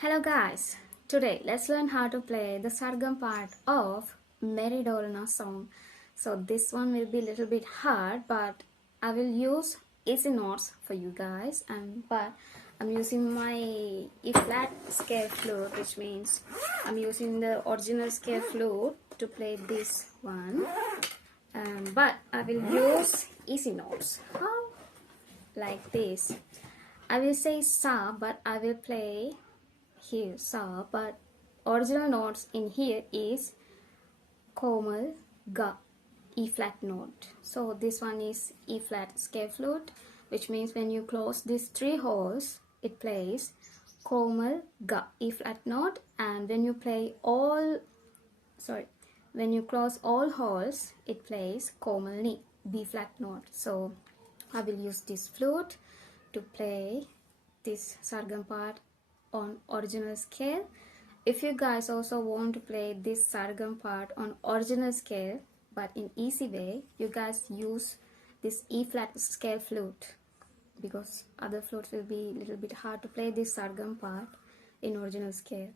Hello guys, today let's learn how to play the sargam part of Merry Dholna song. So this one will be a little bit hard, but I will use easy notes for you guys. But I'm using my E flat scale flute, which means I'm using the original scale flute to play this one. But I will use easy notes. How? Like this. I will say sa, but I will play here sa, but original notes in here is komal, ga, E flat note. So this one is E flat scale flute, which means when you close these three holes, it plays komal, ga, E flat note, and when you close all holes, it plays komal ni, B flat note. So I will use this flute to play this sargam part on original scale. If you guys also want to play this sargam part on original scale but in easy way, you guys use this E flat scale flute, because other flutes will be a little bit hard to play this sargam part in original scale.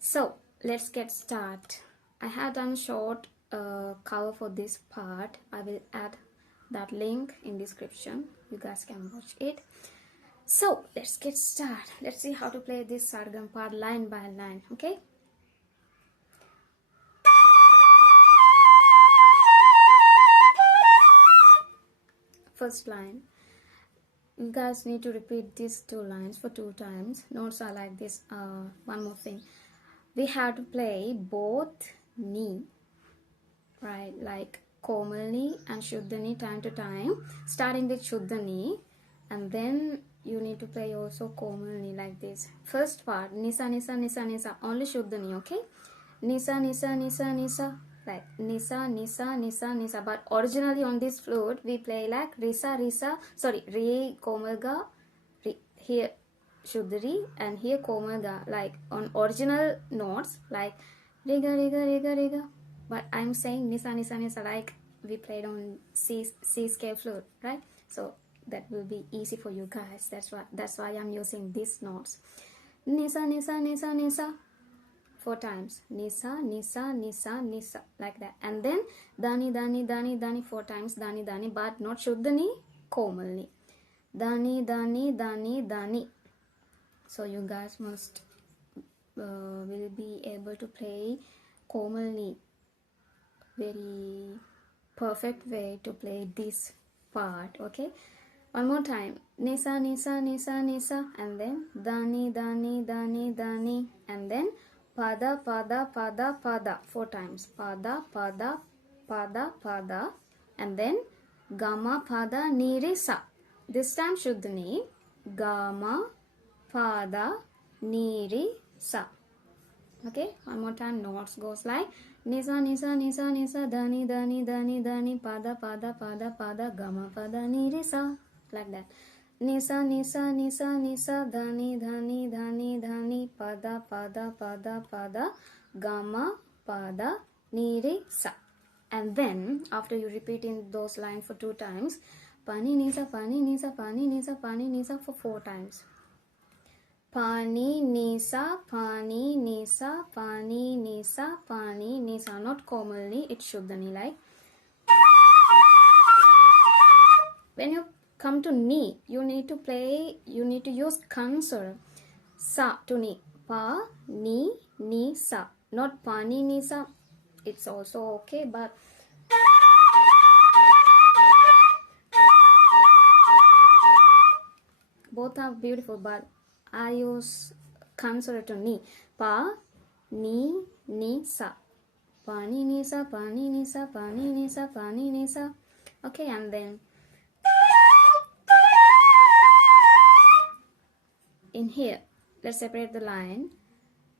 So let's get started. I have done a short cover for this part. I will add that link in description. You guys can watch it. So let's get started. Let's see how to play this sargam part line by line. Okay. First line. You guys need to repeat these two lines for 2 times. Notes are like this. One more thing. We have to play both ni, right? Like komal ni and shuddha ni time to time. Starting with shuddha ni, and then you need to play also komal ni like this. First part, nisa, nisa, nisa, nisa. Only shuddha ni, okay? Nisa, nisa, nisa, nisa. Like nisa, nisa, nisa, nisa. But originally on this flute, we play like risa, risa. Sorry, re, komal ga. Here shuddhari and here komal ga. Like on original notes, like riga, riga, riga, riga. But I'm saying nisa, nisa, nisa, like we played on C scale flute, right? So that will be easy for you guys. That's why I'm using these notes. Nisa, nisa, nisa, nisa. 4 times. Nisa, nisa, nisa, nisa, like that. And then dani, dani, dani, dani 4 times. Dani, dani, but not shuddhani, komalni. Dani, dani, dani, dani. So you guys must will be able to play komalni. Very perfect way to play this part. Okay. One more time. Nisa, nisa, nisa, nisa, and then dani, dani, dani, dani, and then pada, pada, pada, pada 4 times. Pada, pada, pada, pada, and then gama, pada, ni, re, sa. This time shuddhani. Gama, pada, ni, re, sa. Okay, one more time. Notes goes like nisa, nisa, nisa, nisa, dani, dani, dani, dani, pada, pada, pada, pada, gama, pada, ni, re, sa. Like that. Nisa, nisa, nisa, nisa, dhani, dhani, dhani, dhani, pada, pada, pada, pada, gama, pada, ni, re, sa. And then after you repeating those lines for 2 times, pani, nisa, pani, nisa, pani, nisa, pani, nisa for 4 times. Pani, nisa, pani, nisa, pani, nisa, pani, nisa. Not komalni, it's shuddhani, like. When you come to ni, you need to use kansar. Sa to ni. Pa, ni, sa. Not pani, ni, sa. It's also okay, but both are beautiful, but I use kansar to ni. Pa, ni, sa. Pani, ni, sa, pani, ni, sa, pani, ni, sa, pani, ni, sa. Okay, and then in here, let's separate the line.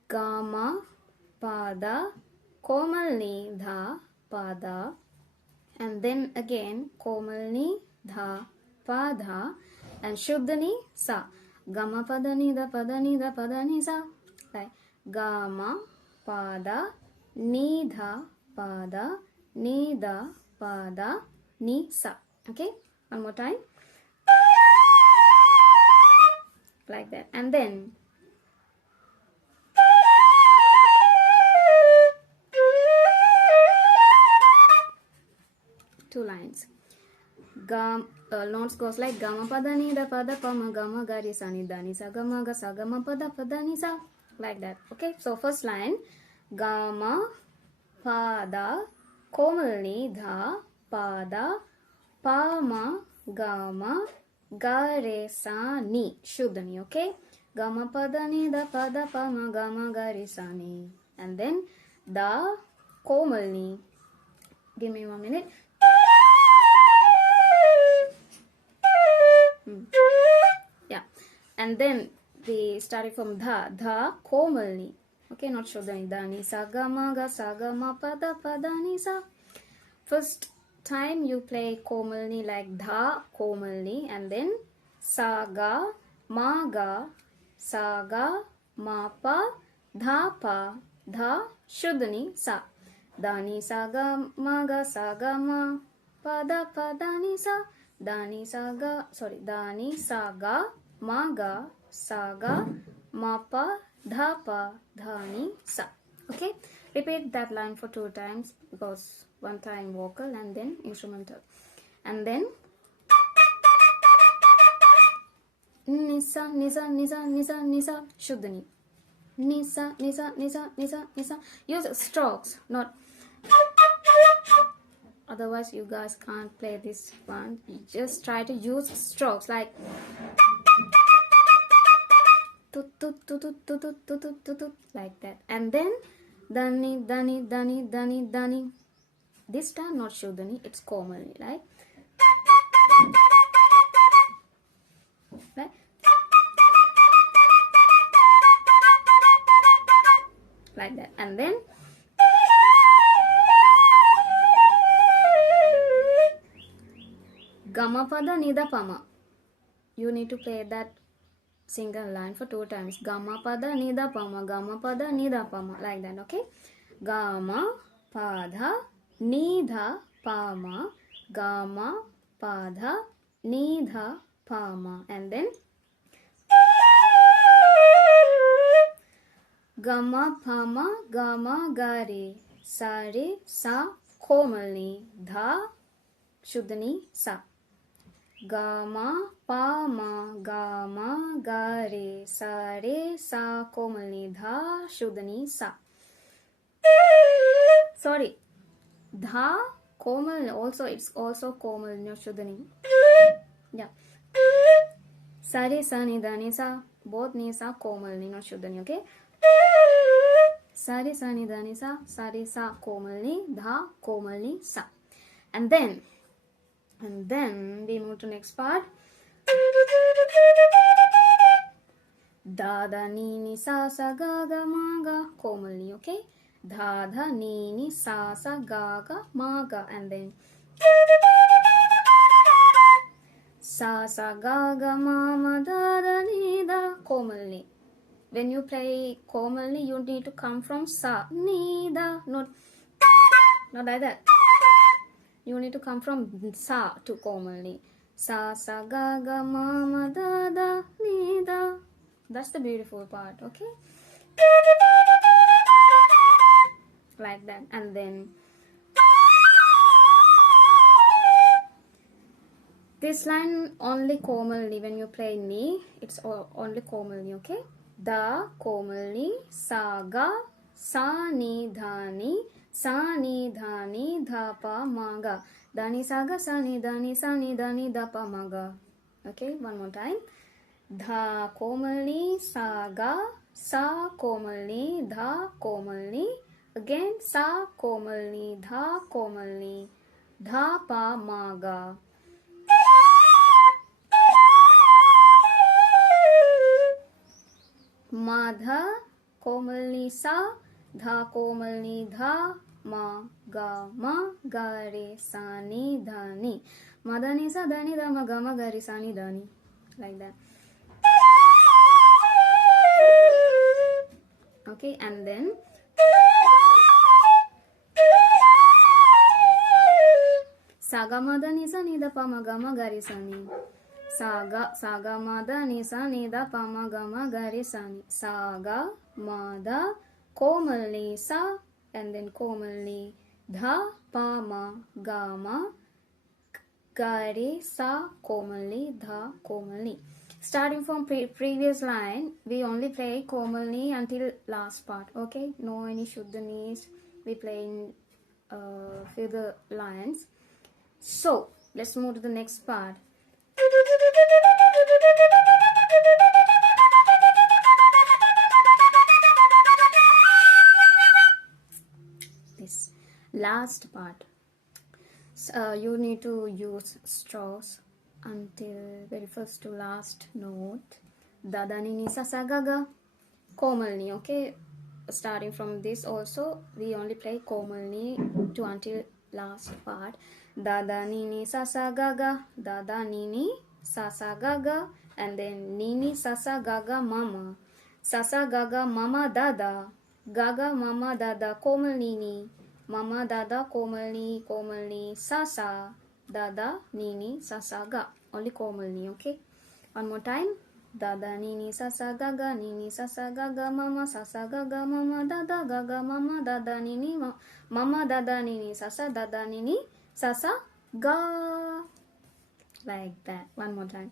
Gama, pada, komalni, dha, pada, and then again komalni, dha, pada, and shuddhani, sa. Gama, pada, ni, da, pada, ni, da, pada, ni, sa. Like gama, pada, ni, dha, pada, ni, da, pada, ni, sa. Okay, one more time. Like that. And then Notes goes like gama pada ni da pada pama gama gari sa ni da ni sa gama ga sa gama pada ni sa, like that. Okay, so first line gama pada komal ni dha pada pama gama gare sa ni, shuddhani. Okay, gama pada ni da pada pama gama gare sa ni, and then da komal ni. Give me 1 minute. Yeah, and then we started from dha komalni. Okay, not shuddhani. Dani sa gama ga sa gama pada ni sa. First time you play komalni like dha komalni, and then sa ga ma pa dha shuddhani sa. Dani sa ga ma pada ni sa. Dani saga ma pa dhani sa. Okay, repeat that line for 2 times because 1 time vocal and then instrumental, and then nisa shuddhani. Nisa. Use strokes, not. Otherwise you guys can't play this one. Just try to use strokes like like that, and then dani. This time not shuddhani, it's komalni, right? Like that, and then gama pada nida pama. You need to play that single line for 2 times. Gama pada nida pama, like that. Okay, gama pada nida pama, gama pada nida pama, and then gama pama gama gare sare sa komalni dha shuddhani sa. Gama pama gama gare sare sa komalni dha shuddhani sa. Sorry, dha komal also, it's also komal, no shuddhani. Yeah, sare sa ni da ni sa, both ni sa komalni, not shuddhani. Okay, sare sa ni da ni sa, sare sa komalni dha komalni sa, and then we move to next part. Da ni ni sa ga ma ga komalni. Okay, da ni ni sa ga ma ga, and then sa ga ma da ni da komalni. When you play komalni, you need to come from sa ni da, not like that. You need to come from sa to komalni. Sa ga ma da ni da. That's the beautiful part. Okay, like that, and then this line only komalni. When you play ni, it's only komalni. Okay, da komalni sa ga sa ni dhani dha pa ma ga. Dani sa ga sa ni dhani dha pa ma ga. Okay, one more time. Dha komalni sa ga sa komalni dha komalni, again sa komalni dha pa ma ga. Madha komalni sa dha komalni dha ma ga re sa ni dhani. Madani sa dhani dha ma ga re sa ni dhani, like that. Okay, and then saga madani sa ni da pa ma ga re sa ni. Saga mada ni sa ni da pa ma ga re sa ni. Saga mada komalni sa, and then komalni dha pa ma ga ma ga re sa komalni dha komalni. Starting from previous line, we only play komalni until last part. Okay, no any shuddhanis. We play in few the lines. So let's move to the next part. This last part. You need to use straws until very first to last note. Dada nini sasa gaga komalni. Okay, starting from this also we only play komalni to until last part. Dada nini sasa gaga, dada nini sasa gaga, and then nini sasa gaga mama, sasa gaga mama dada, gaga mama dada komal nini, mama dada komalni komalni sasa dada nini sasa ga. Only komalni. Okay, one more time. Dada nini sasa gaga mama sasa gaga mama dada nini mama dada nini sasa ga. Like that. One more time.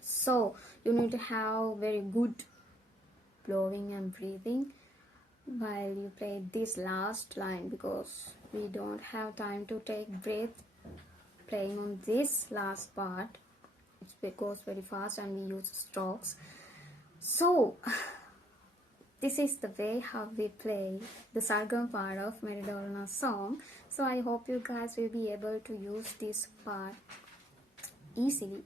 So you need to have very good blowing and breathing while you play this last line, because we don't have time to take breath playing on this last part. It goes very fast and we use strokes. So this is the way how we play the sargam part of Dholna song. So I hope you guys will be able to use this part easily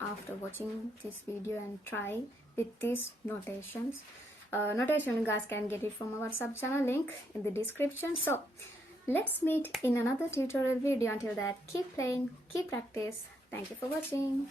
after watching this video and try with these notations. Notation you guys can get it from our sub channel link in the description. So let's meet in another tutorial video. Until that, keep playing, keep practice. Thank you for watching.